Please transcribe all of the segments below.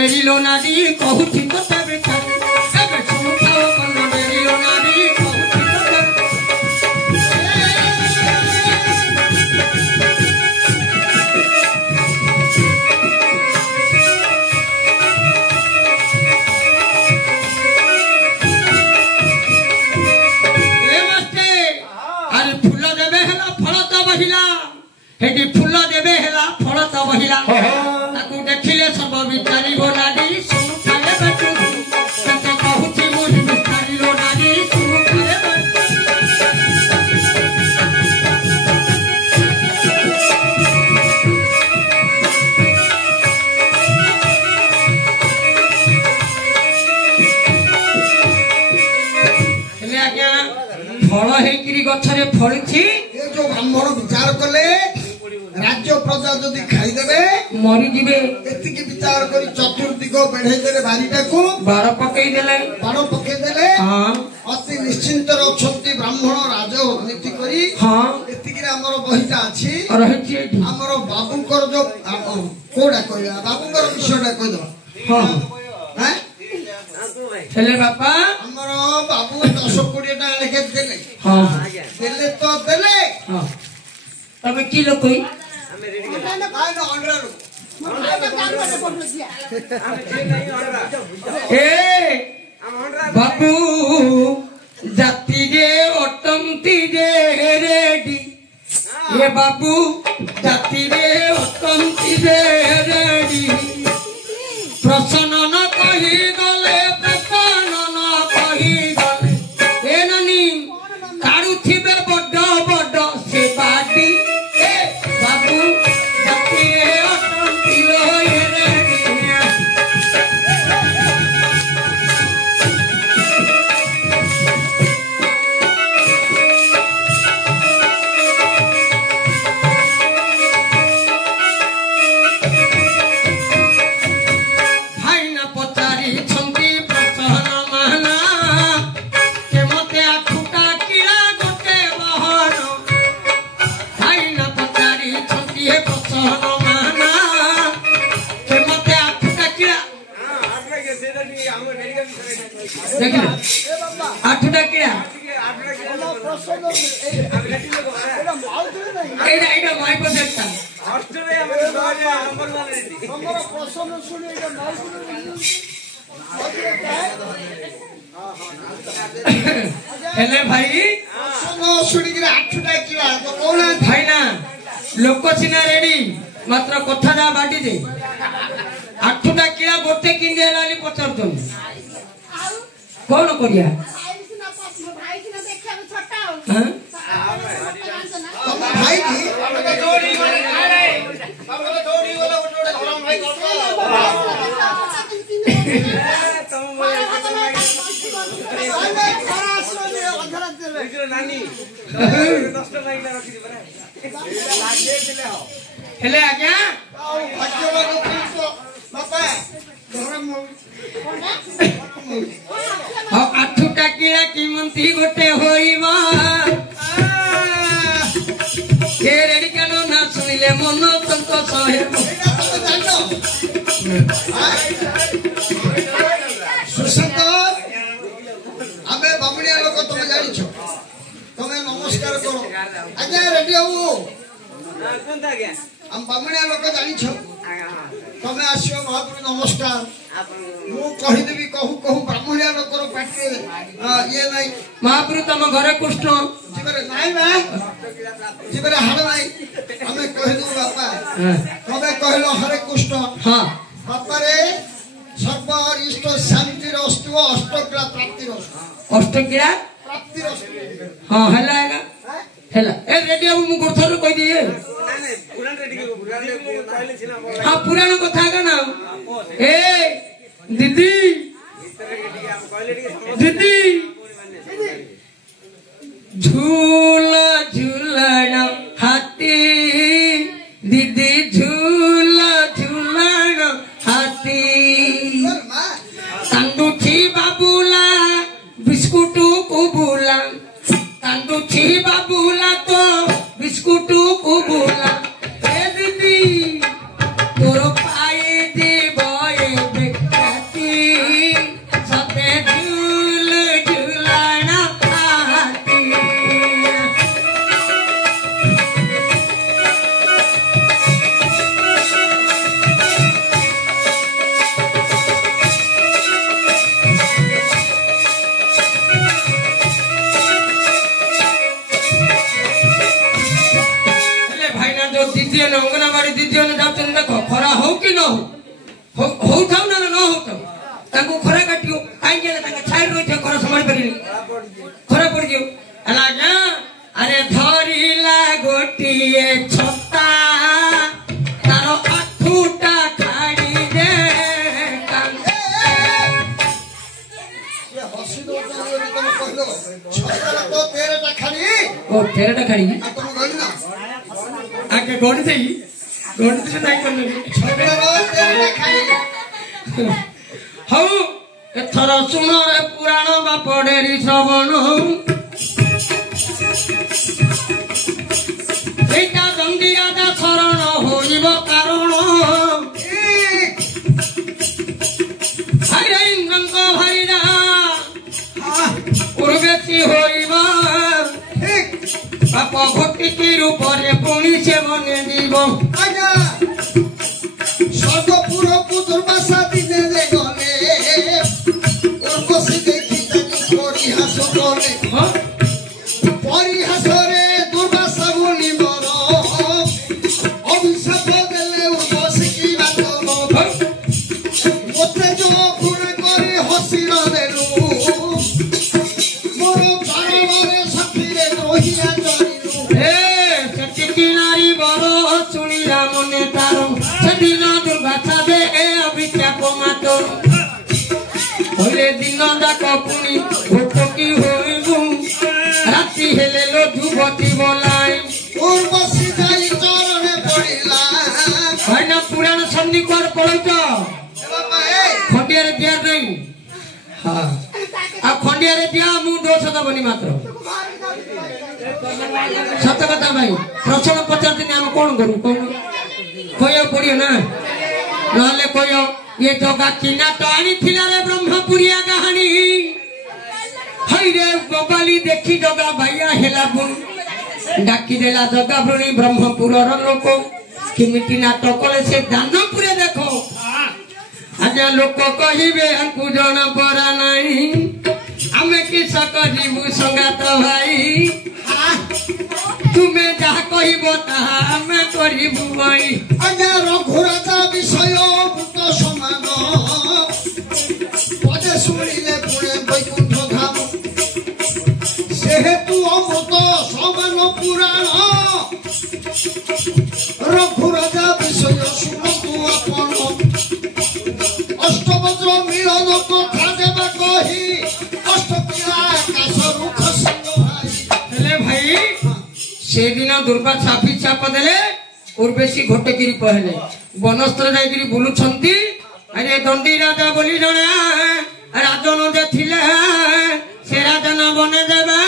Dairy लो नाडी कहूची तो तबे छाड़ी एबे सुनुथाओ कन डेरी लो नाडी कहूची तो तबे हेटी फूल देबे हेला फल त बहिला ताकू देखिले सब विचारी गो नाडी सुनु खाले बचु तते कहूची मोर विचारी लो नाडी सुनु खाले हेले आज्ञा फल हेकिरी गछरे फळिछि ए जो ब्राह्मण विचार कले राज्य प्रजा जदि खाईदेवे मरी जीवे एतिकी विचार करी चतुर्दिग बेढ़े देले बारीटा को बाड़ पकई देले हां अति निश्चिंत रछंती ब्राह्मण राजनीति करी हां एतिकी हमर बहिता अछि रहिछि हमर बाबूकर जो कोडा कहया बाबूकर विषयटा कह दो हां हैं हेले बापा हमर बाबू 10-20 टा लेके देले हां देले तो देले हां तबे की लोग कोई ए बाबू जाति रे अटंती रे रेडी ये बाबू जाति रे अटंती रे रेडी प्रसन्न न कही गले प्रसन्न न कही गले ए नानी कारू थिबे बड्ड बड्ड से बाडी ए बाबू जाति रे अटंती रे रेडी आठटा क्या एटा माई पसेटा ऑस्ट्रेलिया में नंबर 1 रेडी हमर प्रश्न सुने एटा माई हेले भाई प्रश्न सुनी के आठटा किला तो कोना भाई ना लोक सिना रेडी मात्र कथा जा बाटी दे आठटा किला गोटे किंगे लाली पचरतन कौन करिया हां भाई की जोड़ी वाले खाले बाबू तो जोड़ी वाला उठोड़े धरम भाई तुम बोले नानी नष्ट नहीं ना रखी बरा लागे दिले हो हेले आज्ञा भाग्यवान को बापा धरम हो आठटा किला किमंती गोटे होइबा के रेडी कानो ना सुनिले मन संतोष हे सुशांत आमे बामुनिया लोक तुम जानि छ तुम नमस्कार करो आज्ञा रेडी हो कौन था क्या हम बामुनिया लोक जानि छ तुम आसियो महाप्रभु नमस्कार मु कहि देबी कहू कहू ब्राह्मणिया लोकर पाटे ये नहीं महाप्रभु तम घरे कृष्ण जीवरे नाही ना जीवरे हाड नाही हमें कहलु बापा तबे कहलो हरे कृष्ण हां बापा रे सर्व इष्ट शांति रस्तु अष्टकला प्राप्ति रस्तु अष्टकिला प्राप्ति रस्तु हां हलाएगा हेला ए रेडी अब मु गोथर कहि दिए नहीं पुरान रेडी को पुरान पहले छिना हां पुरानो कथा का नाम ए दीदी दीदी झूला झूलन हाथी दीदी झूला झूलन हाथी कांदुची बाबूला बिस्कुट को बोला कांदुची बाबूला तो बिस्कुट को बोला ए दीदी तोर पाए दे बये दिदी अंगनवाड़ी दीदी जाऊँ देख खरा हो कि न हो था ना न हो खरा काटियो कहीं छाड़ रही खरा संभाल पारे खरा पड़ जाओ आज्ञा अरे धरला गोटे छता तार आठुटा खाड़ी दे तेरटा खाड़ी आगे गढ़ से हौ एथर सुन रे पुराण बा पड़ेरी श्रवण এইটা দণ্ডী রাজা শরণ হইব কারণ ভাইরা ইন্দ্রঙ্ক ভাইরা উর্বেশী হইব পাপ ঘটিকির উপরে পুনি সে মনে দিব সর্বপুরকু দুর্বাসা দিনে যে গলে উর্বশী দেখি তাকে পরিহাস বলে পরিহাসরে দুর্বাসা বলি বড় অভিশাপ দেলে উর্বশী কি বাত মতে যখন করে হসির দেলু মোর প্রাণরে সাথীরে রহিয়া চলিলু সেটি নারী বড় শুনিয়া মনে তার সেদিন দুর্বাসা দে অভিশাপ মাত হইলে দিন যাক পুনি ভোটকি হইব রাতি হেলে লো যুবতী বলাই উর্বশী যাই চরণে পড়িলা ভাইনা পুরাণ সন্ধি কর পড়ছ খন্ডিয়ারে দিয়া নাই হ্যাঁ আর খন্ডিয়ারে দিয়া মু দোষ দবনি মাত্র সত কথা ভাই প্রশ্ন পচারদিন আমি কোন করু কোন কইও পড়িও না নহলে কইও ये जगह किना तो आनी थिला रे ब्रह्मपुरिया कहानी हई रे गोपाली देखी जगह भैया हेला बुन डाकी देला जगह ब्रुणी ब्रह्मपुर रो लोक किमिति नाटक कले से दानपुरे देखो आजा लोक कहिबे हमकु जण परा नाही आमे कि सकजीबु संगात भाई तुमे जहा कहिबो ताहा आमे करिबु भाई आजा रघुराजा विषय भूत समान पदे शुणिले पुणे वैकुंठ धाम सेहेतु अमृत समान पुराण रघुराजा विषय शुणतु आपण अष्टवज्र मिलन कथा देवा कही अष्टपिला आकाश रुख संग भाई हेले भाई से दिन दुर्गा छापी छाप देले उर्वेशी घोटगिरी कहले बनस्त्र जाइगिरी बुलुछंती अरे दंडी राजा बोली जणे राजन जे थिले से राजन बने देबे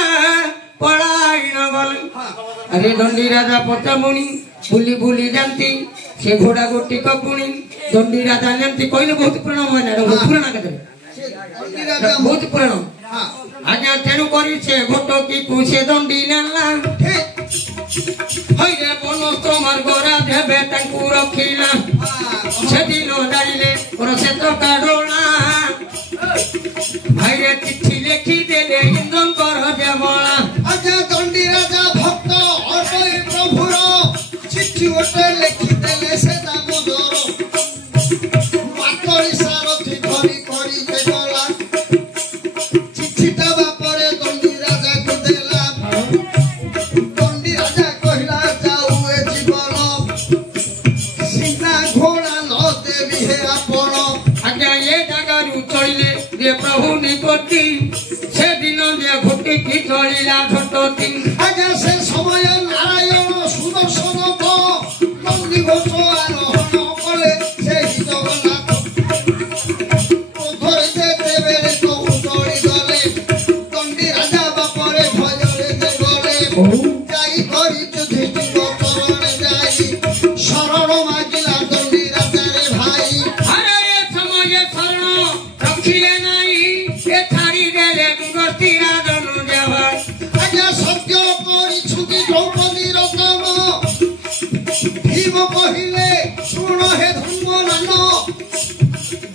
पळाई न गल अरे दंडी राजा पचामुनी बुली बुली जानती से घोड़ा गोटी कपुणी दंडी राजा जानती कहले बहुत पुराण होना पुराण के बहुत पुराण आज्ञा तेणु करी से घोटकी को से दंडी नेला हई रे बनस्त्र मार्गरा देबे तांकु रखिला सेदिन जाइले और से तो काढोला भाई रे चिट्ठी लिखि देले इंद्रन कर देवला आजा दंडी राजा भक्त अटई प्रभुर चिट्ठी ओटे लिखि देले से दामोदर मातरी सारथी धरी करी देला चिट्ठीटा बापरे दंडी राजा को देला दंडी राजा कहिला जाऊ ए जीवन सीना घोड़ा न देवी हे आपण आज्ञा ये जगारू चलिले जे प्रभु निकटी से दिन जे घोटी की चलिला घटती आजा से समय नारायण सुदर्शन को नंदी घोष आरोहण कले से जगन्नाथ धरि देते बेले तो उतरी गले दंडी राजा बापरे भजरे दे गले जाई करी युधिष्ठिर चरण जाई शरण मागिला दंडी राजा रे भाई अरे ये समय शरण रखिले नहीं ए थारी देले दुर्गति राजन देवा आजा सत्य करी छुटी द्रौपदी रतन भीम कहिले सुन हे धर्म नान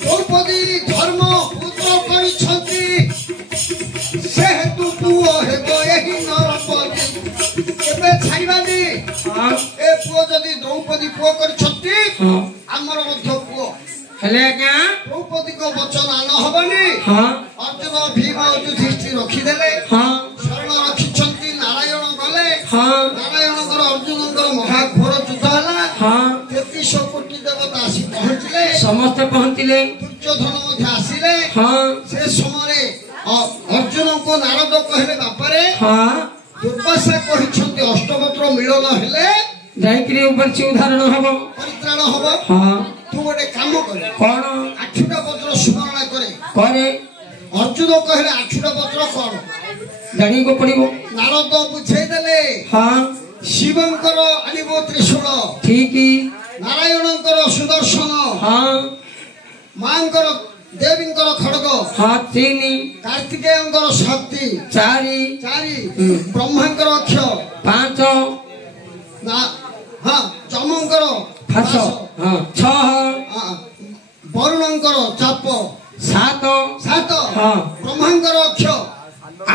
द्रौपदी धर्म पुत्र करिछंती से हेतु पुओ हेबो एही नरपति କରିଛନ୍ତି ହଁ ଆମର ମଧ୍ୟ ପୁଅ ହେଲେ ଆଜ୍ଞା ଦ୍ରୌପଦୀଙ୍କ ବଚନ ଆନ ହବନି ହଁ ଅର୍ଜୁନ ଭୀମ ଯୁଧିଷ୍ଠିର ରଖିଦେଲେ ହଁ ଶରଣ ରଖିଛନ୍ତି ନାରାୟଣ ଗଲେ ହଁ ନାରାୟଣଙ୍କର ଅର୍ଜୁନଙ୍କର ମହାଘୋର ଯୁଦ୍ଧ ହେଲା ହଁ 33 କୋଟି ଦେବତା ଆସି ପହଞ୍ଚିଲେ ସମସ୍ତେ ପହଞ୍ଚିଲେ ଦୁର୍ଯ୍ୟୋଧନ ମଧ୍ୟ ଆସିଲେ ହଁ ସେ ସମୟରେ ଅର୍ଜୁନଙ୍କୁ ନାରଦ କହିଲେ ବାପାରେ ହଁ ଦୁର୍ବାସା କହିଛନ୍ତି ଅଷ୍ଟପତ୍ର ମିଳନ ହେଲେ ଯାଇକିରି ଉପରେ ଉଦାହରଣ ହବ ପରିତ୍ରାଣ ହବ ହଁ ତୁ ଗୋଟେ କାମ କର କଣ ଆଠୁଟା ପତ୍ର ସ୍ମରଣ କରେ କରେ ଅର୍ଜୁନ କହିଲେ ଆଠୁଟା ପତ୍ର କଣ ଜାଣିବାକୁ ପଡିବ ନାରଦ ବୁଝେଇଦେଲେ ହଁ ଶିବଙ୍କର ଆଣିବ ତ୍ରିଶୂଳ ଠିକ ନାରାୟଣଙ୍କର ସୁଦର୍ଶନ ହଁ ମାଙ୍କର ଦେବୀଙ୍କର ଖଡଗ ହଁ 3 କାର୍ତ୍ତିକେୟଙ୍କର ଶକ୍ତି 4 ଚାରି ବ୍ରହ୍ମାଙ୍କର ଅକ୍ଷ 5 ନା ହଁ ଯମଙ୍କର ଫାସ ହଁ 6 ବରୁଣଙ୍କର ଚାପ 7 ସାତ ହଁ ବ୍ରହ୍ମାଙ୍କର ଅକ୍ଷ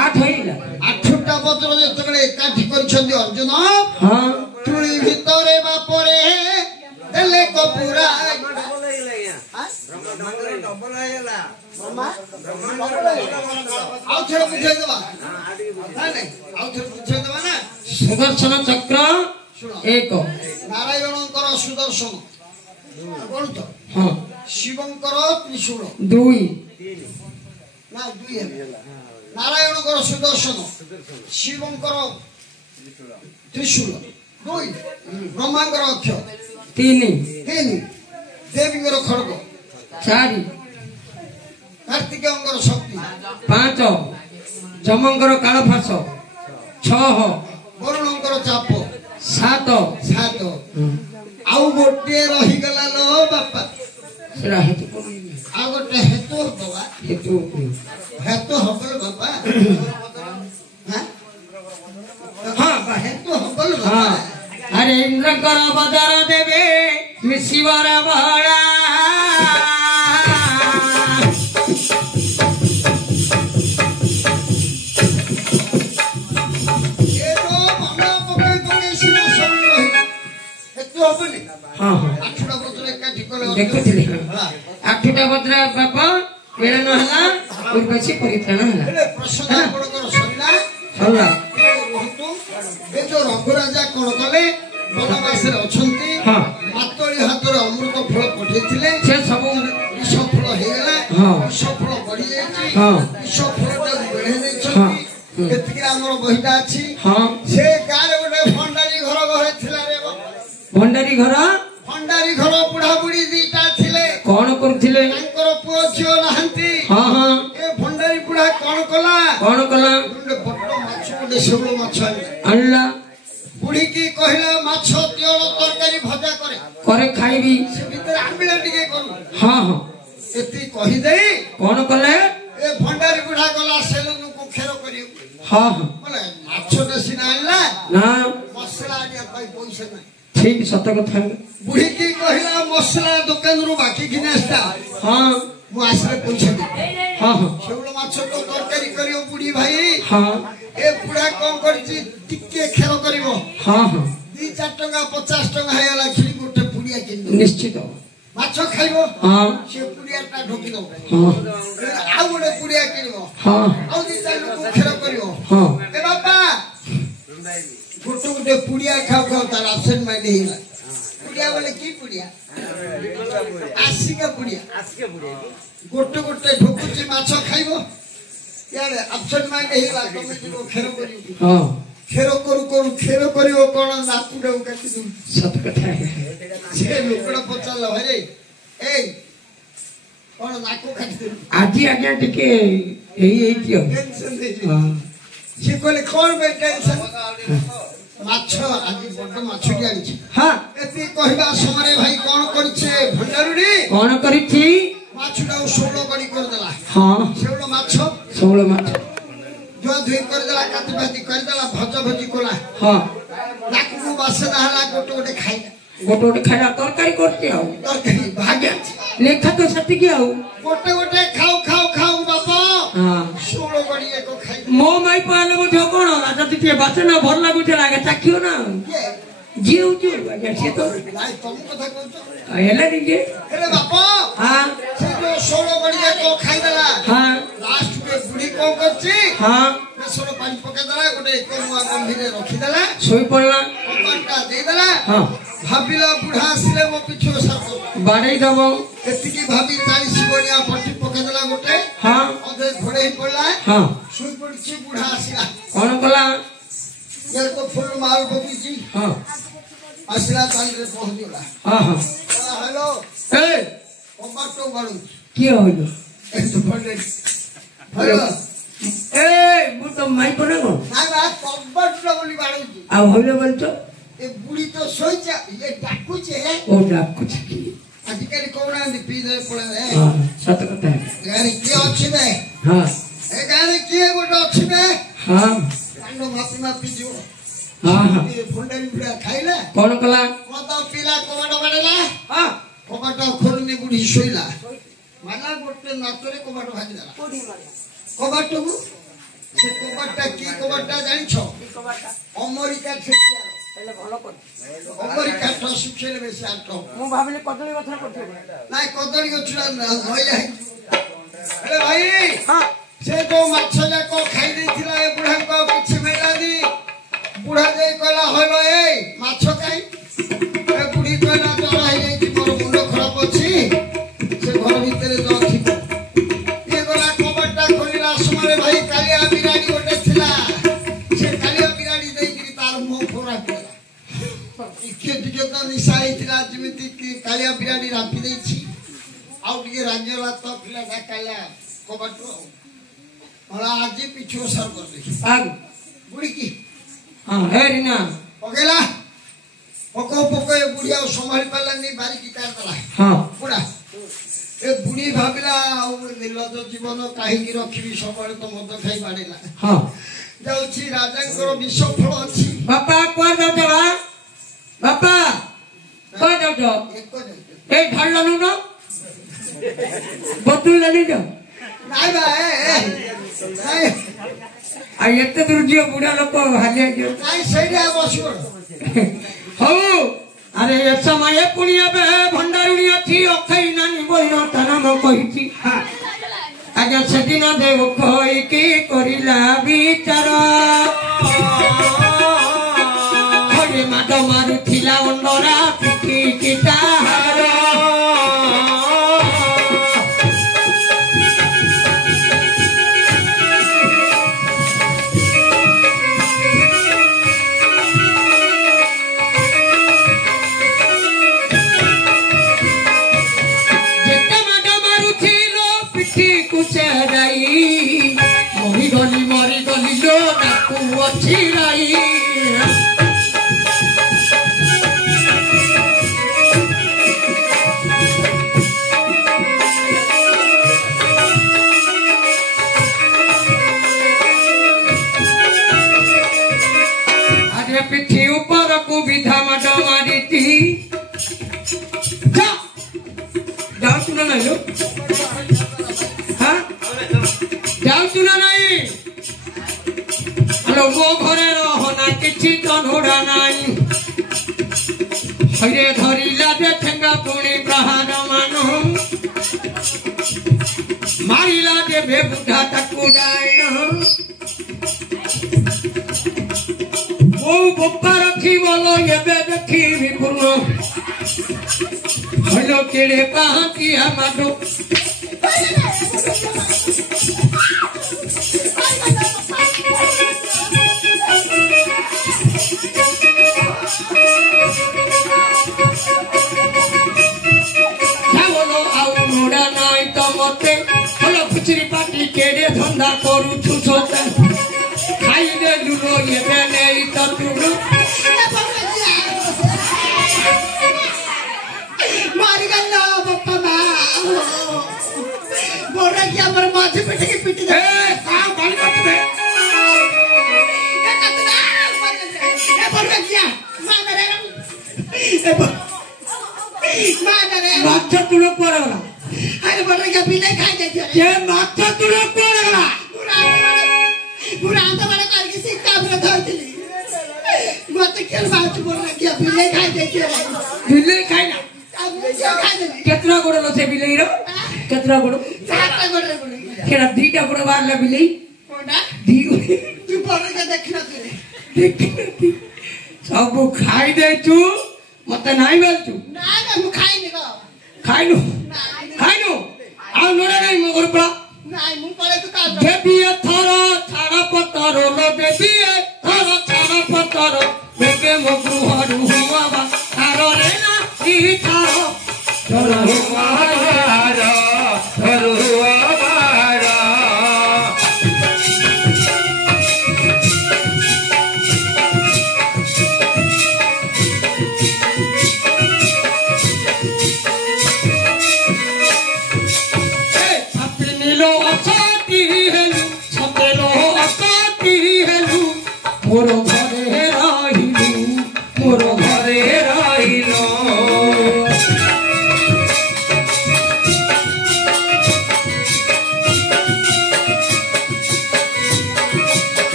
8 ହେଇଲା ଆଠଟା ପତ୍ର ଯେତେବେଳେ ଏକାଠି କରିଛନ୍ତି ଅର୍ଜୁନ ହଁ ତୁଳି ଭିତରେ ବାପରେ ଦେଲେ କପୁରା ଆଉ ଥରେ ବୁଝେଇଦବା ଆଉ ଥରେ ବୁଝେଇଦବା ନା ସୁଦର୍ଶନ ଚକ୍ର ଶୁଣ 1 ନାରାୟଣଙ୍କର ସୁଦର୍ଶନ କଣ ତ ହଁ ଶିବଙ୍କର ତ୍ରିଶୂଳ 2 ନା ଦୁଇ ହେଲା ନାରାୟଣଙ୍କର ସୁଦର୍ଶନ ଶିବଙ୍କର ତ୍ରିଶୂଳ ଦୁଇ ବ୍ରହ୍ମାଙ୍କର ଅକ୍ଷ 3 ତିନି ଦେବୀଙ୍କର ଖଡଗ 4 କାର୍ତ୍ତିକେୟଙ୍କର ଶକ୍ତି 5 ଯମଙ୍କର କାଳ ଫାସ 6 ବରୁଣଙ୍କର ଚାପ 7 ସାତ ଆଉ ଗୋଟିଏ ରହିଗଲା ଲୋ ବାପା ସେଟା ହେତୁ ଆଉ ଗୋଟେ ହେତୁ ହବା ହେତୁ ହେତୁ ହବ ବାପା ହଁ ହେତୁ ହବ ବାପା ହଁ ଆରେ ଇନ୍ଦ୍ରଙ୍କର ବଦର ଦେବେ ମିଶିବର ବଳା ହଁ ହଁ ଆଠଟା ପତ୍ର ଏକାଠି କଲେ ଦେଖୁଥିଲି ଆଠଟା ବଦ୍ରା ବାପ ମିଳନ ହେଲା ଉର୍ବଶୀ ପରିତ୍ରାଣ ହେଲା ହେଲେ ପ୍ରଶ୍ନ ଆପଣଙ୍କର ସରିଲା ସରିଲା କୁହନ୍ତୁ ଏ ଯୋଉ ରଘୁରାଜା କଣ କଲେ ବନବାସରେ ଅଛନ୍ତି ହଁ ମାତଳି ହାତରେ ଅମୃତ ଫଳ ପଠେଇଥିଲେ ସେ ସବୁ ବିଷ ଫଳ ହେଇଗଲା ହଁ ବିଷ ଫଳ ବଢି ଯାଇଛି ହଁ ବିଷ ଫଳଟାକୁ ବେଢେଇ ଦେଇଛନ୍ତି ଏତିକି ଆମର ବହିଟା ଅଛି ହଁ ସେ ଗାଁରେ ଗୋଟେ ଭଣ୍ଡାରୀ ଘର ଘରେ ଥିଲା ରେ ବାପା। ଭଣ୍ଡାରୀ ଘର ଭଣ୍ଡାରୀ ଘର ବୁଢା ବୁଢୀ ଦିଟା ଥିଲେ କଣ କରୁଥିଲେ ତାଙ୍କର ପୁଅ ଝିଅ ନାହାନ୍ତି ହଁ ହଁ ଏ ଭଣ୍ଡାରୀ ବୁଢା କଣ କଲା କଣ କଲା ଗୋଟେ ବଡ ମାଛ ଗୋଟେ ଶେଉଳ ମାଛ ଆଣିଲା ଆଣିଲା ବୁଢୀକି କହିଲା ମାଛ ତିଅଳ ତରକାରୀ ଭଜା କରେ କରେ ଖାଇବି ସେ ଭିତରେ ଆମ୍ବିଳା ଟିକେ କରୁ ହଁ ହଁ ଏତିକି କହିଦେଇ କଣ କଲେ ଏ ଭଣ୍ଡାରୀ ବୁଢା ଗଲା ସେଲୁନକୁ ଖେର କରିବାକୁ ହଁ ହଁ ବୋଲେ ମାଛଟା ସିନା ଆଣିଲା ନା ମସଲା ଆଣିବା ପାଇଁ ପଇସା ନାହିଁ ଠିକ ସତ କଥା ବୁଢୀକି କହିଲା ମସଲା ଦୋକାନରୁ ବାକି ଘିନି ଆସିଲା ହଁ ମୁଁ ଆସିଲେ ପଇସା ଦେବି ହଁ ହଁ ଶେଉଳ ମାଛ ତ ତରକାରୀ କରିବ ବୁଢୀ ଭାଇ ହଁ ଏ ବୁଢା କଣ କରିଛି ଟିକେ ଖେଳ କରିବ ହଁ ହଁ 2-4 ଟଙ୍କା 50 ଟଙ୍କା ହେଇଗଲା ଖିଲି ଗୋଟେ ପୁଡିଆ କିଣିବ ନିଶ୍ଚିତ ମାଛ ଖାଇବ ହଁ ସେ ପୁଡିଆଟା ଢୋକିଦବ ହଁ ଆଉ ଗୋଟେ ପୁଡିଆ କିଣିବ ହଁ ଆଉ 2-4 ଲୋକ ଖେଳ କରିବ ହଁ ଏ ବାପା ଗୋଟେ ଗୋଟେ ପୁଡିଆ ଖାଉ ଖାଉ ତାର ଆବସେଣ୍ଟ ମାଇଣ୍ଡ ହେଇଗଲା ପୁଡିଆ ବୋଲେ କି ପୁଡିଆ ଆସିକା ପୁଡିଆ ଗୋଟେ ଗୋଟେ ଢୋକୁଛି ମାଛ ଖାଇବ ଇଆଡେ ଆବସେଣ୍ଟ ମାଇଣ୍ଡ ହେଇଗଲା ତମେ ଯିବ ଖେଳ କରିବ ହଁ ଖେଳ କରୁ କରୁ ଖେଳ କରିବ କଣ ନାକୁଟାକୁ କାଟି ଦଉ ସତ କଥା ସେ ଲୋକଟା ପଚାରିଲା ଭାଇ ଏଇ କଣ ନାକ କାଟି ଦେଲୁ ଆଜି ଆଜ୍ଞା ଟିକେ ହେଇଛି ଆଉ ଟେନସନ ଦେଇଛି ହଁ ସେ କହିଲେ କଣ ପାଇଁ ଟେନସନ ମାଛ ଆଜି ବଡ ମାଛଟି ଆଣିଛି ହଁ ଏତିକି କହିବା ସମୟରେ ଭାଇ କଣ କରିଛେ ଭଣ୍ଡାରୁଡ଼ି କଣ କରିଛି ମାଛଟାକୁ ଷୋଳ କଡ଼ି କରିଦେଲା ହଁ ଶେଉଳ ମାଛ 16 ମାଛ ଧୁଆ ଧୁଇ କରିଦେଲା କାତି ଫାତି କରିଦେଲା ଭଜା ଭଜି କଲା ହଁ ନାକକୁ ବାସନା ହେଲା ଗୋଟେ ଗୋଟେ ଖାଇଲା ଗୋଟେ ଗୋଟେ ଖାଇବା ତରକାରୀ କରୁଛି ଆଉ ତରକାରୀ ଭାଗ୍ୟ ଲେଖା ତ ସେତିକି ଆଉ ଗୋଟେ ଗୋଟେ ଖାଉ ଖାଉ ଖାଉ ବାପା ହଁ 16 କଡ଼ି ଏକ ଖାଇ ମୋ ମାଇ ପାଇଲେ ମଧ୍ୟ କଣ ରାଜା ଟିକେ ବାସନା ଭଲ ଲାଗୁଥିଲା ଆଗେ ଚାଖିବ ନା जियो जियो आज्ञा से तो ନାଇଁ ତମ କଥା କହୁଛ हेला दीजिए ହେଲେ ବାପ हाँ ସେ ଯୋଉ 16 ବଢିଆ ତ ଖାଇଦେଲା हाँ ଲାଷ୍ଟ କୁ ବୁଢୀ କଣ କରୁଛି हाँ ବେସର ପାଣି ପକେଇଦେଲା ଗୋଟେ ଏକ ନୂଆ ଗମ୍ଭୀରେ ରଖିଦେଲା सोई पड़ला କବାଟଟା ଦେଇଦେଲା हाँ ଭାବିଲା ବୁଢା ଆସିଲେ ମୋ ପିଛୁ ସାପ बाड़े दबो ଏତିକି ଭାବି 40 ବଢିଆ ପଟି ପକେଇଦେଲା ଗୋଟେ हाँ ଅଧେ ଘୋଡେଇ ପଡିଲା हाँ ଶୋଇ ପଡିଛି ବୁଢା ଆସିଲା कौन कला ଇଏ ତ ଫୁଲ ମାଲ ବଗିଛି हाँ ଆସିଲା ତାଲିରେ ପହଞ୍ଚିଲା हाँ हाँ ହ୍ୟାଲୋ ए କବାଟ ବାଡୁ क्या हो गया ଏଠୁ ପଡିଲେ ହ୍ୟାଲୋ ए वो तो माई पड़े को ନାଇଁ ବା କବାଟ ବୋଲି ବାଡୁଛି अब होले बोल तो ଏ ବୁଢୀ ତ ଶୋଇଚା ଇଏ ଡାକୁଛି ओ डाक कुछ की ଆଜିକାଲି କହୁନାହାନ୍ତି ପିଇଦେଲେ ପଳେଇବେ हाँ सत कथा है ଗାଁରେ କିଏ ଅଛି ବେ हाँ ଏ ଗାଁରେ କିଏ ଗୋଟେ ଅଛି ବେ हाँ କାଣ୍ଡ ମାପି ମାପି ଯିବ हाँ हाँ ଫୁଣ୍ଡାରୀ ବୁଢା ଖାଇଲା कौन कला ମଦ ପିଲା କବାଟ ବାଡେଇଲା हाँ କବାଟ ଖୋଲୁନି ବୁଢୀ ଶୋଇଲା ମାଲା ଗୋଟେ ନାଚରେ କବାଟ ଭାଙ୍ଗିଦେଲା କବାଟକୁ ସେ କବାଟଟା କି କବାଟଟା ଜାଣିଛ ଆମେରିକା ଛେଟିଆର ଆମେରିକା ଠ ଶିଖେଇଲେ ବେଶୀ ଆଠ ମୁଁ ଭାବିଲି କଦଳୀ ଗଛ ପଠେଇବ ନାଇଁ କଦଳୀ ଗଛଟା ନଇଲା ହେଲେ ଭାଇ ହଁ ସେ ଯୋଉ ମାଛ ଯାକ ଖାଇ ଦେଇଥିଲା ଏ ବୁଢାଙ୍କୁ ଆଉ କିଛି ମିଳିଲାନି ବୁଢା ଯାଇ କହିଲା ହଇଲ ଏଇ ମାଛ କାଇଁ ଏ ବୁଢୀ କହିଲା ଜର ହେଇଯାଇଛି ମୋର ମୁଣ୍ଡ ଖରାପ ଅଛି ସେ ଘର ଭିତରେ ଜ ଥିବ ଇଏ ଗଲା କବାଟଟା ଖୋଲିଲା ସମୟରେ ଭାଇ କାଳିଆ ବିରାଡ଼ି ଗୋଟେ ଥିଲା ସେ କାଳିଆ ବିରାଡ଼ି ଦେଇକିରି ତାର ମୁହଁ ଖରାପ କଲା ଟିକେ ତ ନିଶା ହେଇଥିଲା ଯେମିତି କି କାଳିଆ ବିରାଡ଼ି ରାମ୍ପି ଦେଇଛି ଆଉ ଟିକେ ରାଜ୍ୟଲା ତ ପିଲାଟା କାଳିଆ କବାଟ ଆଜି ପିଛୁ ସାର କରିଦେଇଛି ଆଗ ବୁଢୀକି ହଁ ହେ ରିନା ପକେଇଲା ପକଉ ପକଉ ଏ ବୁଢୀ ଆଉ ସମ୍ଭାଳି ପାରିଲାନି ବାରିକି କାଟିଦେଲା ହଁ ବୁଢା ଏ ବୁଢୀ ଭାବିଲା ଆଉ ନିର୍ଲଜ ଜୀବନ କାହିଁକି ରଖିବି ସବୁବେଳେ ତ ମଦ ଖାଇ ବାଡେଇଲା ହଁ ଯାଉଛି ରାଜାଙ୍କର ବିଷ ଫଳ ଅଛି ବାପା କୁଆଡେ ଯାଉଛ ବାପା କୁଆଡେ ଯାଉଛ ଏକ এই ঢাল নো বতুল জানি যাও ନାଇଁ ବା ନାଇଁ আর এত দূর ଯିବ ବୁଢା ଲୋକ ହାଲିଆ ଯିବ ନାଇଁ ସେଇଠି ଆଉ ବସିବ ହଉ ଆରେ ଏ ସମୟ ପୁଣି ଏବେ ଭଣ୍ଡାରୁଣୀ ଅଛି ଅକ୍ଷୟ ନାନୀ ବହିନ ତା ନାମ କହିଛି ଆଜ୍ଞା ସେଦିନ ଦେବ କହିକି କରିଲା ବିଚାର ଖଡେ ମାଡ ମାରୁଥିଲା ଅଣ୍ଡରା ପିଠିକି ତାହାର मरी गली लो डाकू अच्छी राई अरे पिठी ऊपर को विधा मड मारी थी जाओ सुना नहीं लो हाँ जाओ सुना नहीं हेलो वो घरे रहना किसी तनोड़ा नहीं हरे धरिला दे ठेंगा पुणी प्रहार मानो मारिला दे बेबुढ़ा तकु जाए न वो बप्पा रखी बोलो ये बे देखी विपुनो हेलो केड़े पाहती हमारो खुचरी पाटी केड़े धंधा करू छु सोता खाई दे लुलो ये बेने तो तुलो मारी गल्ला बप्पा मा बोरा क्या पर माथे पिटे की पिटी ए काम गाली मत दे ए कतना ए बोरा क्या मारे मारे माथा तुलो कोरला अरे बोरा क्या बिना खाई दे ये माथा तुलो कोरला पूरा अंत बड़ा करके सीता पर धरती मत क्या तेरे बात बोल रहा क्या बिल्ली खाई देती है बिल्ली खाई ना अब क्या खाई दे केतना गोड़ लसे बिल्ली रो केतना गोड़ चारटा गोड़े बोले केड़ा दीटा गोड़ बारला बिल्ली कोडा दी तू बोल के देखना तू सब खाई दे तू मते नाही बोलतू ना ना मु खाई नहीं गो खाइनु ना खाइनु आ नोड़ा नहीं मगर पड़ा ना मु पड़े तो का देवी थारा थारा पत्तरो लो देवी थारा थारा पत्तरो बेके मगरू हरु हुआ थारो रे ना ई थारो थारो हुआ थारो हुआ मोरो घरे रहिलु मोरो घरे रहिलो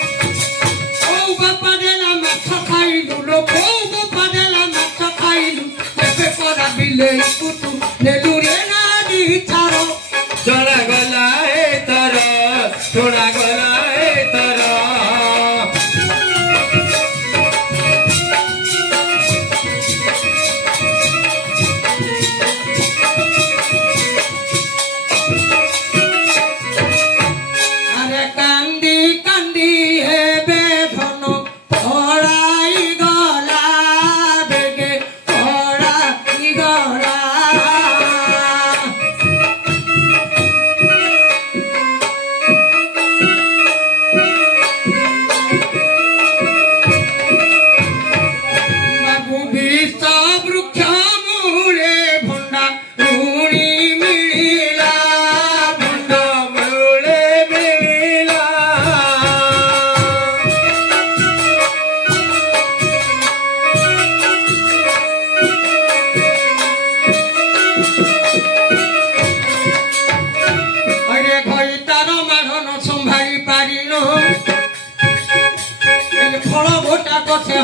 ओ बापा देला माछ खाइलु लोक ओ बापा देला माछ खाइलु एबे परा बिले कुतु नेलु रे ना दी थारो चला गला ए तारा थोड़ा गला ए तारा अरे कांदी कांदी हे बेधन ओराई गला बेगे ओराई गला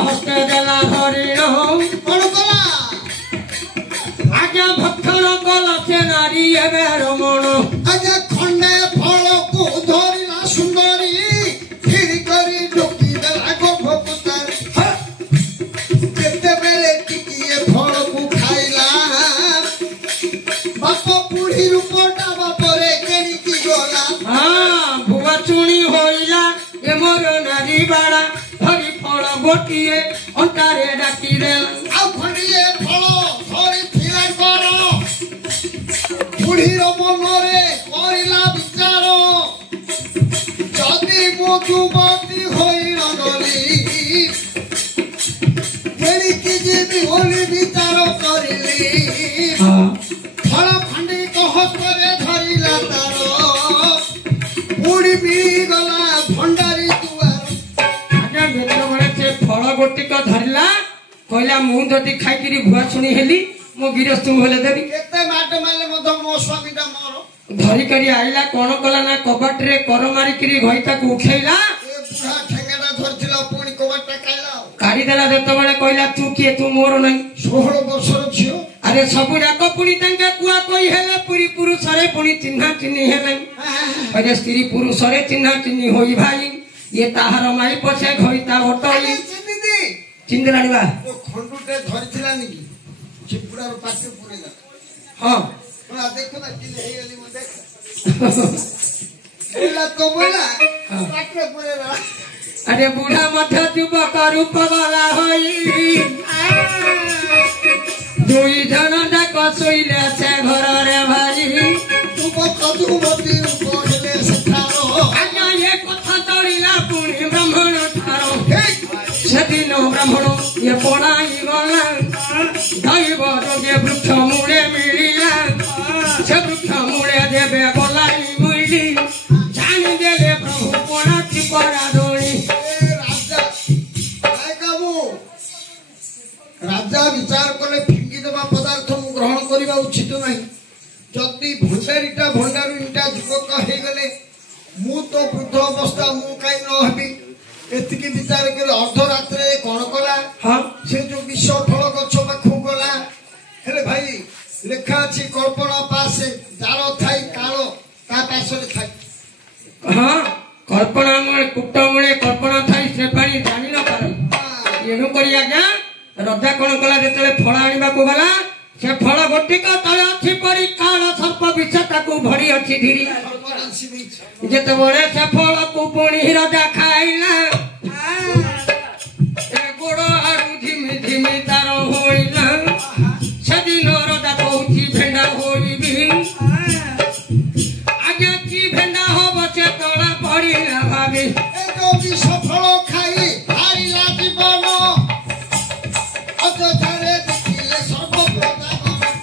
हस्ते देला हरिण कौन कला आज्ञा भक्षण कल से नारी एबे रमण आज खंडे फल को धरिला सुंदरी फिर करी ढोकी देला गर्भपुतारी केते बेले टिकिए फल को खाइला बाप बुढ़ी रूपटा बापरे केनी की गला हाँ भुआ चुणी होइला ए मोर नारी बाड़ा धरी फल गोटिए अंटारे डाकी देला आ खंडिए फल धरि थिला करो बुढ़ीर मनरे करिला विचार जदि मो युवती होई नगली केनी की जीवी होली विचार करिली फल खंडी हस्ତରେ ଧରିଲା ତାର ବୁଢୀ ମିଳି ଗଲା ଭଣ୍ଡାରୀ ଦୁଆର आज्ञा जेତେବେଳେ से फल गोटिक धरला कहला मु जदि खाइकिरी भुआ चुणी हेली मो गिरस्तु हेले देबी କେତେ ମାଟ ମାରିଲେ ମଧ୍ୟ ମୋ ସ୍ୱାମୀଟା ମୋର धरी करी आइला कोन कला ना कबाट रे कर मारिकिरी घइता को उठैला ଏ ବୁଢା ଠେଙ୍ଗାଟା ଧରିଥିଲା ପୁଣି କବାଟଟା ଖାଇଲା काढ़ी देला जेतेବେଳେ कहला तू किए तू मोर नहीं 16 ବର୍ଷର ଝିଅ अरे सबु जाक पुणी तांके कुआ कई हेले पुरी पुरुष रे पुणी चिन्हा चिन्ही हेले अरे स्त्री पुरुष रे चिन्हा चिन्ही होई भाई ये ताहार माई पछे घइता ओटई ଚିହ୍ନିଦି चिंदराणी बा ଓ ଖଣ୍ଡୁଟେ ଧରିଥିଲା ନିକି ଚିପୁଡାର ପାଟି ପୁରେଇଲା हां ହଁ ଦେଖୁ ନା କିଲେ ହେଇଗଲି ମୁଁ ଦେଖ ଏଲା କବଲା ପାଟିରେ ପୁରେଇଲା अरे बूढ़ा मध्य युवक रूप वाला होई दुई जन जाक सोइले से घर रे भाई ତୁ କଦୁ ମତି କହିଲେ ସେଠାର आज्ञा ये कथा चलिला पुणी ब्राह्मण ठारो सेदिन ब्राह्मण ये पढ़ाई गला दैव जोगे वृक्ष मूले मिलिला से वृक्ष मूले देवे गलाई मुइली जानी देले प्रभु पढ़ा की पढ़ा दोई राजा विचार कले फिंगी देवा पदार्थ मु ग्रहण करबा उचित नहीं जदि भंडारीटा भंडारू इटा युवक हे गले मु तो वृद्ध अवस्था मु काई न हबी ଏତିକି ବିଚାର କରି ଅର୍ଦ୍ଧରାତ୍ରରେ କଣ କଲା ହଁ ସେ ଯୋଉ ବିଷ ଫଳ ଗଛ ପାଖକୁ ଗଲା। ହେଲେ ଭାଇ ଲେଖା ଅଛି କଳ୍ପନା ପାଶେ ଯାର ଥାଇ କାଳ ତା ପାଶରେ ଥାଇ। ହଁ କଳ୍ପନା ମୂଳେ କୁଟ ମୂଳେ କଳ୍ପନା ଥାଇ ସେ ପାଣି ଜାଣି ନ ପାରେ। ଏଣୁ କରି ଆଜ୍ଞା ରଜା କଣ କଲା ଯେତେବେଳେ ଫଳ ଆଣିବାକୁ ଗଲା ସେ ଫଳ ଗୋଟିକ ତଳେ ଅଛି ପରି କାଳ ସର୍ପ ବିଷ ତାକୁ ଭରି ଅଛି ଧୀରି। ଯେତେବେଳେ ସେ ଫଳକୁ ପୁଣି ରଜା ଖାଇଲା ଏ ଗୋଡ଼ ଆଡୁ ଝିମି ଝିମି ତାର ହୋଇଲା। ସେଦିନ ରଜା କହୁଛି ଭେଣ୍ଡା ହୋଇବି। ଆଜ୍ଞା କି ଭେଣ୍ଡା ହବ ସେ ତଳା ପଡିଲା ଭାବି। ବିଷ ଫଳ ଖାଇ ହାରିଲା ଜୀବନ ଅଯଥାରେ ଦେଖିଲେ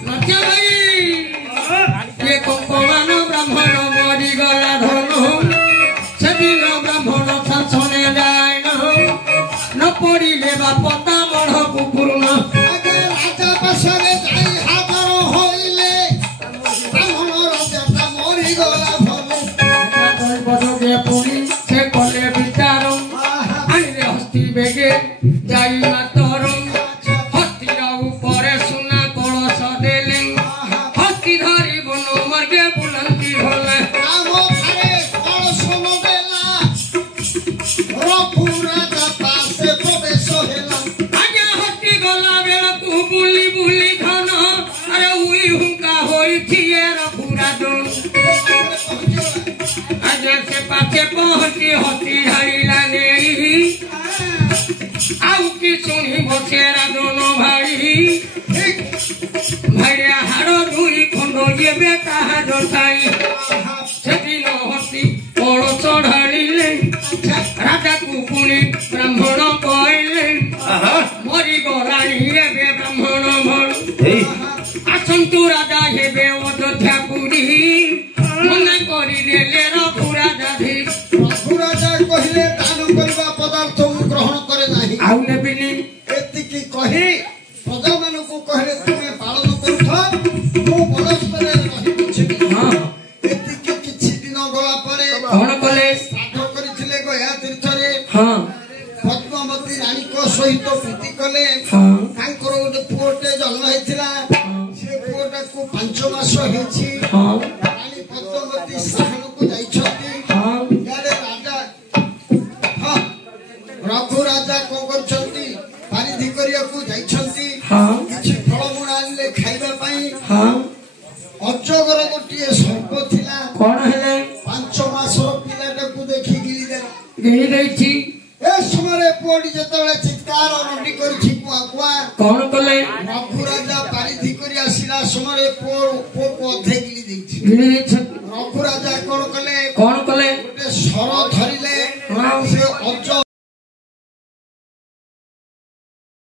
ଲଜ୍ଜା ଭାଇ କିଏ କମ୍ପମାନ ବ୍ରାହ୍ମଣ ମରିଗଲା ଧନ। ସେଦିନ ବ୍ରାହ୍ମଣ ଶାସନେ ଯାଏ ନ ପଡ଼ିଲେ ବାପ ତା ମଢକୁ ପୂର୍ଣ୍ଣ। ରାଜା ପାଶରେ ଯାଇ ହାଜର ହୋଇଲେ ବ୍ରାହ୍ମଣ ରାଜାଟା ମରିଗଲା ଭଲ। ପୁଣି ସେ କଲେ ବିଚାର ଆଣିଲେ ହସ୍ତି ବେଗେ ଯାଇ ମାତର। ହସ୍ତିର ଉପରେ ସୁନା କଳସ ଦେଲେ ହସ୍ତି ଧରି ବନ ମାର୍ଗେ ବୁଲନ୍ତି ଭଲେ। ଆମ ଘରେ କଳସ ନଦେଲା ରଘୁ ରାଜା ପାଶେ ପ୍ରବେଶ ହେଲା। ଆଜ୍ଞା ହସ୍ତି ଗଲା ବେଳକୁ ବୁଲି ବୁଲି ଧନ ଆରେ ଉଇ ହୁଙ୍କା ହୋଇଛି ରଘୁରାଜ। ଆଜ୍ଞା ସେ ପାଛେ ପହଞ୍ଚି ହସ୍ତି ଢାଳିଲା ନେଇ। ଆଉ କି ଶୁଣିବ ସେ ରାଜନ ଭାଇ। ଭାଇରେ ହାଡ଼ ଦୁଇ ଖଣ୍ଡ ଏବେ ତାହା ଦର୍ଶାଇ। ସେଦିନ ହସ୍ତି କଳସ ଢାଳିଲେ ରାଜାକୁ ପୁଣି ବ୍ରାହ୍ମଣ କହିଲେ ମରିଗଲାଣି ଏବେ ବ୍ରାହ୍ମଣ ଭଲ। ଆସନ୍ତୁ ରାଜା ହେବେ ଅଯୋଧ୍ୟା ପୁରୀ। ମନା କରିଦେଲେ ରଘୁରାଜା ଧୀର। ରଘୁରାଜା କହିଲେ ଦାନ କରିବା ପଦାର୍ଥ ମୁଁ ଗ୍ରହଣ କରେ ନାହିଁ ଆଉ ନେବିନି। ଏତିକି କହି ପ୍ରଜାମାନଙ୍କୁ କହିଲେ ତୁମେ ପାଳନ କରୁଥ ମୁଁ ବନସ୍ତରେ ରହିବୁଛି। ହଁ ଏତିକି କିଛି ଦିନ ଗଲା ପରେ କଣ କଲେ? ଶ୍ରାଦ୍ଧ କରିଥିଲେ ଗୟା ତୀର୍ଥରେ। ହଁ ପଦ୍ମାବତୀ ରାଣୀଙ୍କ ସହିତ ପ୍ରୀତି କଲେ। ହଁ ତାଙ୍କର ଗୋଟେ ପୁଅଟେ ଜନ୍ମ ହେଇଥିଲା। ସେ ପୁଅଟାକୁ 5 ମାସ ହେଇଛି। ହଁ ରାଣୀ ପଦ୍ମାବତୀ ସ୍ଥାନକୁ ଯାଇଛନ୍ତି। ହଁ ଇଆଡେ ରାଜା ହଁ ରଘୁ ରାଜା କଣ କରୁଛନ୍ତି ପାରିଧି କରିବାକୁ ଯାଇଛନ୍ତି। ହଁ କିଛି ଫଳମୂଳ ଆଣିଲେ ଖାଇବା ପାଇଁ। ହଁ ଅଜଗର ଗୋଟିଏ ସର୍ପ ଥିଲା। କଣ ହେଲେ? 5 ମାସର ପିଲାଟାକୁ ଦେଖି ଗିଳିଦେଲା। ଗିଳି ଦେଇଛି। ଏ ସମୟରେ ପୁଅଟି ଯେତେବେଳେ ଚିତ୍କାର ରଣ୍ଡି କରିଛି କୁଆ କୁଆ କଣ କଲେ? ରଘୁ ରାଜା ପାରିଧି କରି ଆସିଲା ସମୟରେ ପୁଅକୁ ଅଧେ ଗିଳି ଦେଇଛି। ଗିଳି ଦେଇଛନ୍ତି। ରଘୁ ରାଜା କଣ କଲେ